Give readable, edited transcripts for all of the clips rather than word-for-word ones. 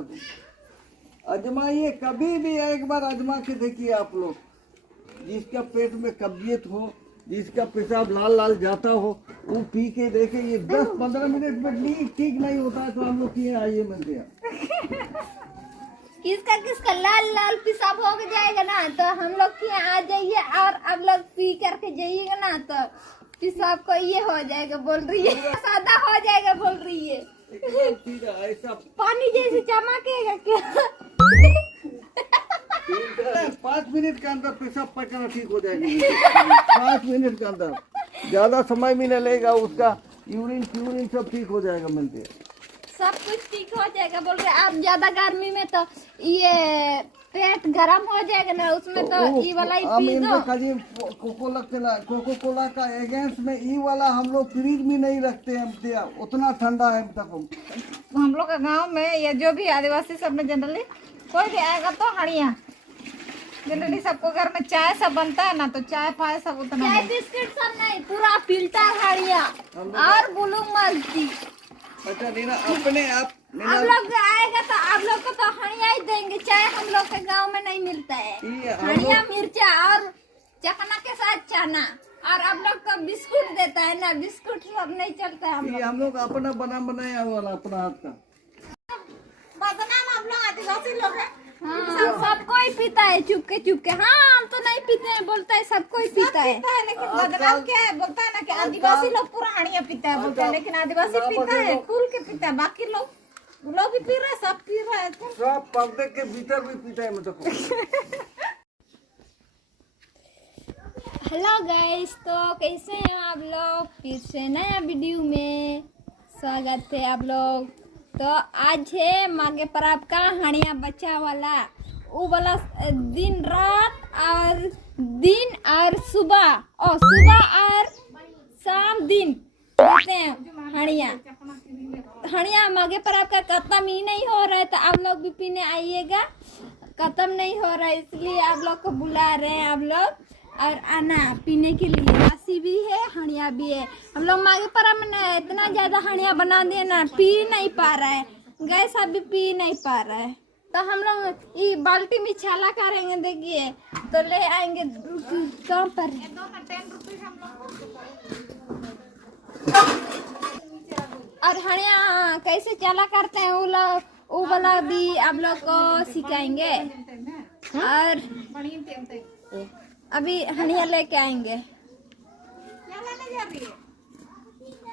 तक आजमाइए, कभी भी एक बार आजमा के देखिए आप लोग। जिसका पेट में कब्जियत हो, जिसका पेशाब लाल लाल जाता हो, वो पी के देखे। ये 10-15 मिनट में नहीं ठीक नहीं होता है तो हम लोग किए आइए मिलते हैं। किसका लाल लाल पेशाब हो जाएगा ना तो हम लोग के यहाँ आ जाइए और आप लोग पी करके जाइएगा ना तो पेशाब को ये हो जाएगा बोल रही है, सादा हो जाएगा बोल रही है। ऐसा पानी जैसे चमकेगा क्या? 5 मिनट के अंदर पेशाब पकड़ना ठीक हो जाएगा। 5 मिनट के अंदर, ज्यादा समय भी नहीं लगेगा। उसका यूरिन सब ठीक हो जाएगा मिलते। सब कुछ ठीक हो जाएगा बोल रहे। आप ज्यादा गर्मी में तो ये पेट गरम हो जाएगा ना, उसमें तो ई वाला ही पी दो। कोको कोला का एगेंस्ट में ई वाला हम लोग फ्रिज में नहीं रखते हैं, उतना ठंडा है तक। हम लोग का गांव में या जो भी आदिवासी सब में जनरली कोई भी आएगा तो हड़िया जनरली सबको घर में चाय सब बनता है ना, तो चाय पाए सब उतना चाय बिस्किट सब नहीं, पूरा फिल्टर हड़िया और ब्लू मल्टी। अच्छा नीना, अपने आप आप लोग आएगा तो आप लोग को तो हड़िया ही देंगे। चाय हम लोग के गांव में नहीं मिलता है। हड़िया मिर्चा और चखना के साथ चना, और आप लोग को बिस्कुट देता है ना, बिस्कुट सब नहीं चलता है। हम लोग अपना बनाया वाला अपना हाथ का बदनाम हम लोग आदिवासी लोग हैं। हाँ, सबको ही पीता है चुपके चुपके। हाँ हम तो नहीं पीते हैं बोलता है, सबको ही पीता है। लेकिन बदनाम क्या है, बोलता है ना कि आदिवासी लोग पूरा हड़िया पीता है बोलता है, लेकिन आदिवासी पीता है खुल के पीता है। बाकी लोग भी पी रहे हैं, सब पी रहे हैं। सब पर्दे के भीतर भी पीता है मतलब। हेलो गाइस, तो कैसे हैं आप लोग? फिर से नया वीडियो में स्वागत है आप लोग। तो आज है माघे पर्व का हड़िया बच्चा वाला, वो वाला दिन रात और सुबह और शाम दिन देते हैं हड़िया। माघे पर्व का खत्म ही नहीं हो रहा है तो आप लोग भी पीने आइएगा। खत्म नहीं हो रहा है इसलिए आप लोग को बुला रहे हैं आप लोग, और आना पीने के लिए। लस्सी भी है, हड़िया भी है। हम लोग माघे पर्व में ना इतना ज्यादा हड़िया बना दिए ना, पी नहीं पा रहा है, गैस अभी पी नहीं पा रहा है। तो हम लोग ये बाल्टी में छाला करेंगे, देखिए तो ले आएंगे कहाँ पर। और हड़िया कैसे चला करते हैं वो वाला भी आप लोग को सिखाएंगे। और अभी हड़िया लेके आएंगे।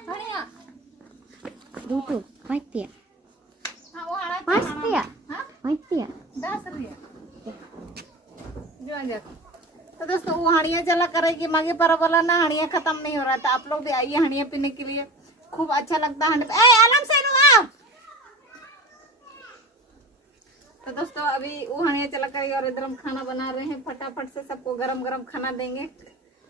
हड़िया Duduk, mati ya? पस्ती ya? Mati ya? तो दोस्तों वो हड़िया चला करेगी माघे पर्व वाला ना, हड़िया खत्म नहीं हो रहा था। आप लोग भी आइए हड़िया पीने के लिए, खूब अच्छा लगता है। आलम से आओ। तो दोस्तों अभी वो हड़िया चला करेगी और इधर हम खाना बना रहे हैं। फटाफट से सबको गरम गरम खाना देंगे।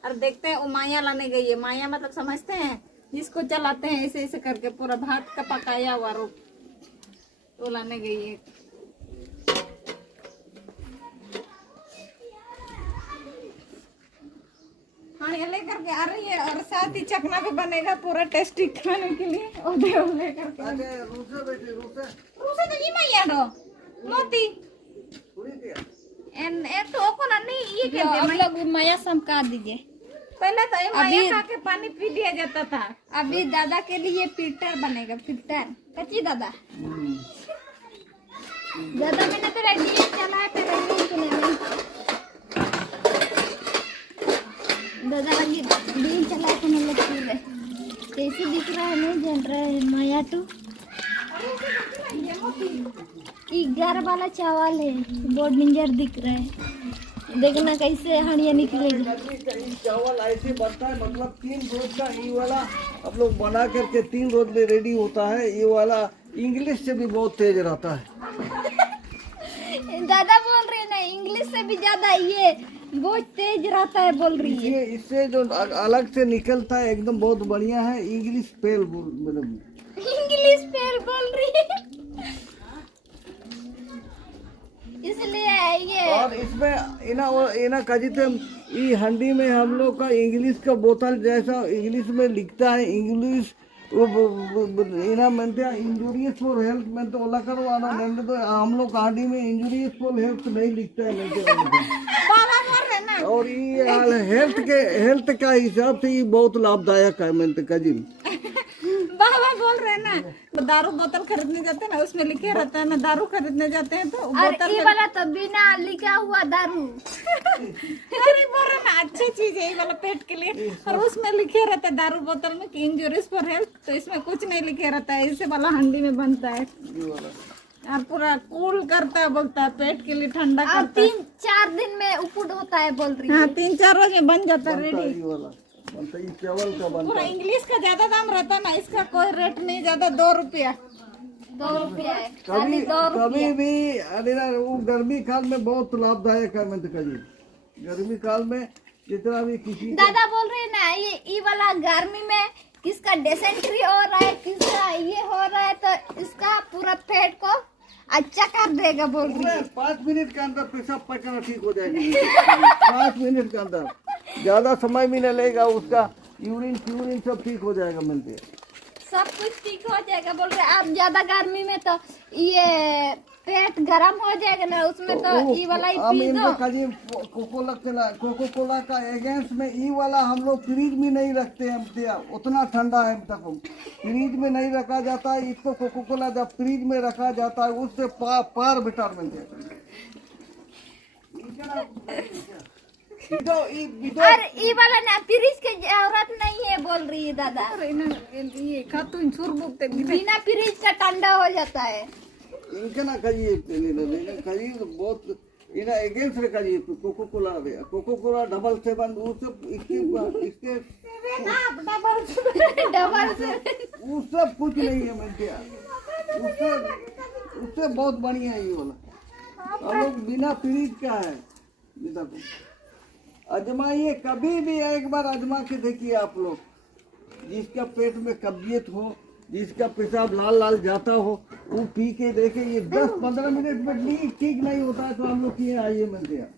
और देखते हैं वो माया लाने गई है। माया मतलब समझते हैं, जिसको चलाते हैं ऐसे ऐसे करके पूरा भात का पकाया हुआ रोट, वो लाने गई है। हड़िया लेकर के आ रही है और साथ ही चखना भी बनेगा पूरा टेस्टी खाने के लिए। लेकर के रूसे तो ये मैया दो मोती ए तो को ना नहीं ये कहते हैं। हम लोग माया समका दीजिए। पहले तो ये माया खा के पानी पी लिया जाता था। अभी दादा के लिए फिल्टर बनेगा, फिल्टर। कच्ची दादा मैंने तो रेडी चला है, दादा वाली दिन चला है मतलब पूरे कैसे दिख रहा है, नहीं जल रहा है माया। तो घर वाला चावल है, बोर्ड निंजर दिख रहा है। देखना कैसे हड़िया निकलेगी। चावल ऐसे बनता है, मतलब 3 रोज का ये वाला आप लोग बना करके 3 रोज में रेडी होता है। ये वाला इंग्लिश से भी बहुत तेज रहता है। दादा बोल रहे हैं ना, इंग्लिश से भी ज्यादा ये बहुत तेज रहता है बोल रही है। इससे जो अलग से निकलता है एकदम बहुत बढ़िया है। इंग्लिश पेल बोल रही है इसलिए ये। और इसमें इना कजित ई हंडी में हम लोग का इंग्लिश का बोतल जैसा इंग्लिश में लिखता है, इंग्लिश इना मेंटे इंजुरियस फॉर हेल्थ में तो ओला करवाना नहीं तो हम लोग आंडी में इंजुरियस फॉर हेल्थ नहीं लिखता है मेंटे बाबा बोल रहे ना और ये हेल्थ का हिसाब से ये बहुत लाभदायक है मेंटे का जी। बाबा बोल रहे ना दारू बोतल खरीदने जाते हैं ना उसमें लिखे रहता है ना दारू खरीदने जाते हैं तो और बोतल ये वाला तो बिना लिखा हुआ दारू। अरे बोल रहे ना अच्छी चीज है ये वाला पेट के लिए और उसमें लिखे रहता है दारू बोतल में कि इंजुरीज फॉर हेल्थ तो इसमें कुछ नहीं लिखे रहता है इसे वाला हंडी में बनता है और पूरा कूल करता है बोलता है पेट के लिए ठंडा और करता है 3-4 दिन में उपड होता है बोल रही है। हाँ 3-4 रोज में बन जाता है रेडी ये वाला बनता ये चावल का बनता पूरा इंग्लिश का ज्यादा दाम रहता है ना इसका कोई रेट नहीं ज्यादा 2 रुपया 2 रुपया है कभी खाली 2 कभी रुपया। भी अरे ना वो गर्मी काल में बहुत लाभदायक है मेंटे का जी। गर्मी काल में जितना भी किसी का दादा बोल रहे हैं ना ये वाला गर्मी में किसका डिसेंट्री हो रहा है किसका ये हो रहा है तो इसका पूरा पेट को अच्छा कर देगा बोल रही है। 5 मिनट के अंदर पेशाब पैखाना ठीक हो जाएगा 5 मिनट के अंदर ज्यादा समय भी नहीं लगेगा उसका यूरिन सब ठीक हो जाएगा मिलते सब कुछ ठीक हो जाएगा बोल रहे हैं। अब ज्यादा गर्मी में तो ये पेट गरम हो जाएगा ना उसमें तो ये वाला ही पी दो। कोको कोला का एगेंस्ट में ये वाला हम लोग फ्रिज में नहीं रखते हैं भैया उतना ठंडा है तक फ्रिज में नहीं रखा जाता है। इसको कोको कोला जब फ्रिज में रखा जाता है उससे पार विटामिन और ये वाला ना फ्रिज की जरूरत नहीं है बोल रही है दादा। अरे ना ये खातून सुरबुकते बिना फ्रिज का ठंडा हो जाता है। इनका ना करिए करिए बहुत इना अगेंस्ट करिए कोको कोला डबल 7 वो सब इसके डबल से वो सब कुछ नहीं है मेंटिया उससे बहुत बढ़िया है ये वाला हम लोग बिना फ्रिज का है। देखो आजमाइए कभी भी एक बार आजमा के देखिए आप लोग जिसका पेट में कब्जियत हो जिसका पेशाब लाल लाल जाता हो वो पी के देखे ये 10-15 मिनट में ठीक नहीं होता है तो हम लोग किए आइए मिलते हैं।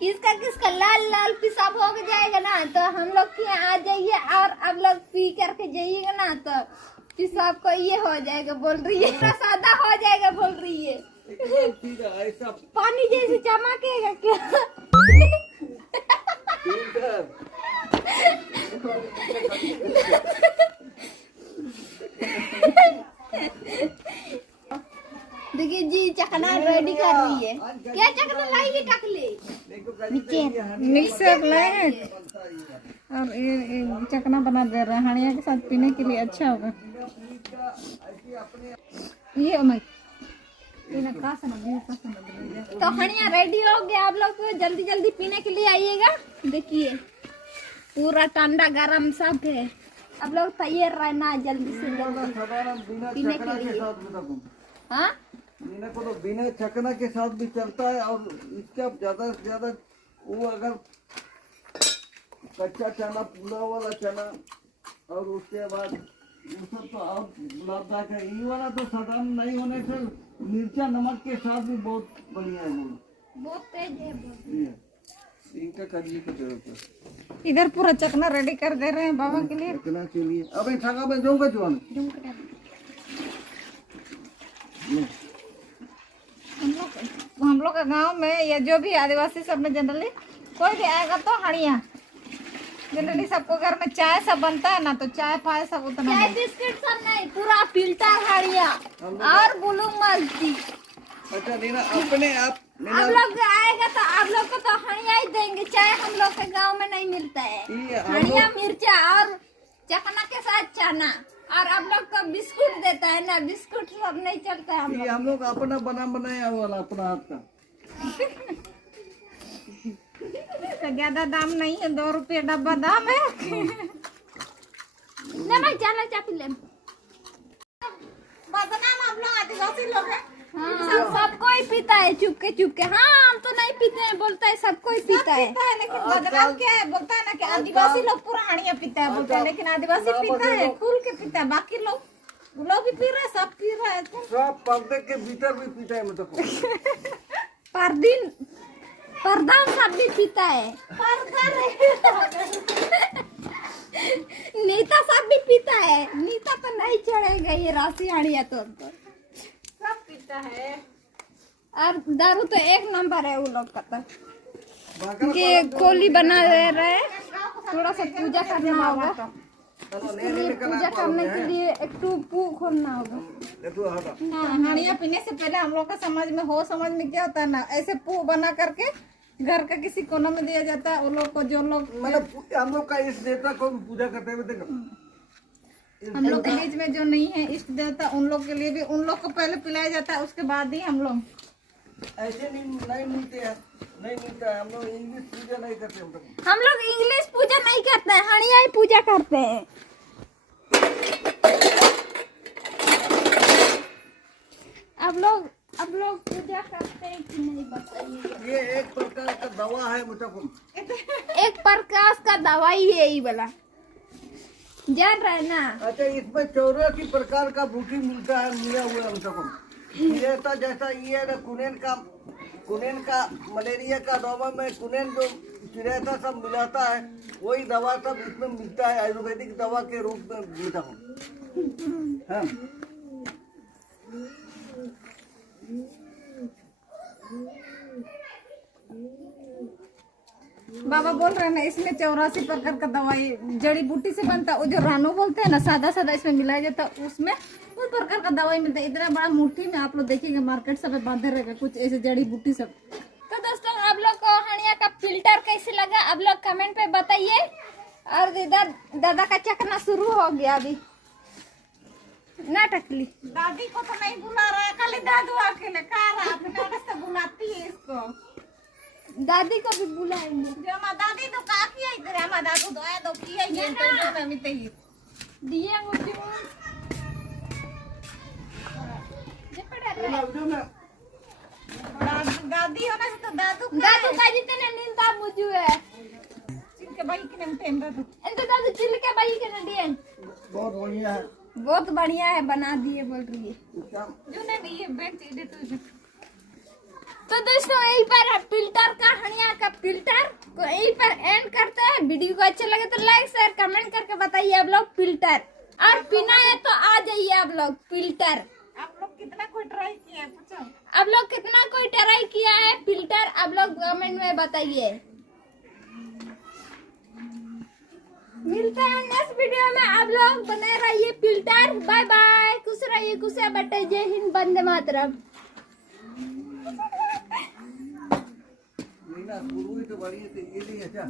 किसका लाल लाल पेशाब हो जाएगा ना तो हम लोग के यहाँ आ जाइए और आप लोग पी करके जाइएगा ना तो पेशाब को ये हो जाएगा बोल रही है सादा हो जाएगा बोल रही है ऐसा पानी जैसे चमकेगा क्या। देखिए जी चकना रेडी कर रही है। क्या चकना लाई है टकले मिक्सर लाए हैं और ये चकना बना दे रहे हैं हणिया के साथ पीने के लिए अच्छा होगा। ये मैं तो हणिया रेडी हो गया। आप लोग जल्दी जल्दी पीने के लिए आइएगा। देखिए पूरा ठंडा गरम सब है। आप लोग तैयार रहना जल्दी से पीने के लिए। हाँ मीना को तो बिना चकना के साथ भी चलता है और इसका ज्यादा से ज्यादा वो अगर कच्चा चना पूरा वाला चना और उसके बाद वो सब तो और लाभदायक है। ये वाला तो साधारण नहीं होने से मिर्चा नमक के साथ भी बहुत बढ़िया है बहुत तेज है। इनका करिए की जरूरत है। इधर पूरा चकना रेडी कर दे रहे हैं बाबा के लिए। चकना के लिए अब ठगा में जाऊंगा जवान हम लोग का गांव में या जो भी आदिवासी सब में जनरली कोई भी आएगा तो हड़िया जनरली सबको घर में चाय सब बनता है ना तो चाय पाए सब उतना चाय बिस्किट सब नहीं पूरा फिल्टर हड़िया और बुलू मस्ती। अच्छा नीना अपने आप आप लोग आएगा तो आप लोग को तो हड़िया ही देंगे। चाय हम लोग के गांव में नहीं मिलता है। हड़िया मिर्चा और चकना के साथ चना और आप लोग को बिस्कुट देता है ना। बिस्कुट सब नहीं चलता है हम लोग अपना बनाया वाला अपना हाथ का ज्यादा दाम नहीं है 2 रुपये डब्बा दाम है। ना भाई चला चापी ले बदनाम हम लोग आदिवासी लोग हैं। हाँ सबको ही पीता है चुपके। हाँ हम तो नहीं पीते हैं बोलता है सबको ही पीता है। लेकिन बदनाम क्या है बोलता है ना कि आदिवासी लोग पूरा हड़िया पीता है बोलता है लेकिन आदिवासी पीता है खुल के पीता है। बाकी लोग भी पी रहे हैं सब पी रहे हैं। सब पर्दे के भीतर भी पीता है मतलब पर्दा सब भी पीता है। नीता सब भी पीता है, नीता तो नहीं चढ़ेगा ये राशि हाड़िया तो सब पीता है। और दारू तो एक नंबर है वो लोग का तो। बाकर ये कोली बना दे रहे हैं, थोड़ा सा पूजा करना होगा, चलो ले इसके लिए पूजा करने के लिए एक टू खोलना होगा। ले तू हटा। हाँ, हाड़िया पीने से पहले हम लोग का समझ में क्या होता है ना, ऐसे पू बना करके घर का किसी कोना में दिया जाता है। वो लोग को जो लोग मतलब हम लोग का इस देवता को पूजा करते हुए देखो। हम लोग के बीच में जो नहीं है इष्ट देवता, उन लोग के लिए भी उन लोग को पहले पिलाया जाता है, उसके बाद ही हम लोग। ऐसे नहीं मिलते हैं, नहीं मिलता है। हम लोग इंग्लिश पूजा नहीं करते हम लोग। हम लोग इंग्लिश पूजा नहीं करते हैं, हणिया ही पूजा करते हैं। अब लोग पूजा करते हैं कि नहीं बताइए। ये एक प्रकार का दवा है मुझको। एक प्रकाश का दवाई है ये वाला, जान रहे ना। अच्छा, इसमें 84 प्रकार का बूटी मिलता है, मिला हुआ है मुझको। जैसा जैसा ये है ना, कुनेन का मलेरिया का दवा में कुनेन जो चिड़ैता सब मिलाता है, वही दवा सब इसमें मिलता है, आयुर्वेदिक दवा के रूप में मिलता हूँ। हाँ। बाबा बोल रहे हैं ना, इसमें 84 प्रकार का दवाई जड़ी बूटी से बनता है। वो जो रानो बोलते हैं ना, सादा सादा इसमें मिलाया जाता है, उसमें उस प्रकार का दवाई मिलता है। इतना बड़ा मुट्ठी में आप लोग देखिएगा, मार्केट सब में बांधे रहेगा कुछ ऐसे जड़ी बूटी सब। तो दोस्तों, आप लोग को हणिया का फिल्टर कैसे लगा आप लोग कमेंट पे बताइए। और इधर दादा का चखना शुरू हो गया अभी ना टकली। दादी को तो नहीं बुला रहा है, खाली दादू अकेले खा रहा है, अपने वाले से बुलाती है इसको। दादी को भी बुलाएंगे। जो हमारा दादी तो का किया इधर, हमारा दादू दोया दो किया ये तो जो ना मिलते ही दिए मुझे जे पड़ा रहा। दादी होना से तो दादू दादू का जितने नींदा मुझे है चिनके भाई के नाम टेम दादू इनके दादू चिल के भाई के न दिए। बहुत बढ़िया है। बहुत बढ़िया है, बना दिए बोल रही है। जो ने ये बेंच इधर तो तो दोस्तों, यहीं पर फिल्टर का हणिया का फिल्टर को यहीं पर एंड करते हैं। वीडियो को अच्छा लगे तो लाइक शेयर कमेंट करके बताइए आप लोग फिल्टर, और पीना है तो आ जाइए आप लोग फिल्टर। आप लोग कितना कोई ट्राई किया है पूछो। आप लोग कितना कोई ट्राई किया है फिल्टर, आप लोग कमेंट में बताइए। मिलते हैं नेक्स्ट वीडियो में। आप लोग बने रहिए फिल्टर। बाय बाय, खुश रहिए, खुश बटे। जय हिंद, वंदे मातरम। मीना शुरू ही तो बढ़िया थी, ये नहीं अच्छा।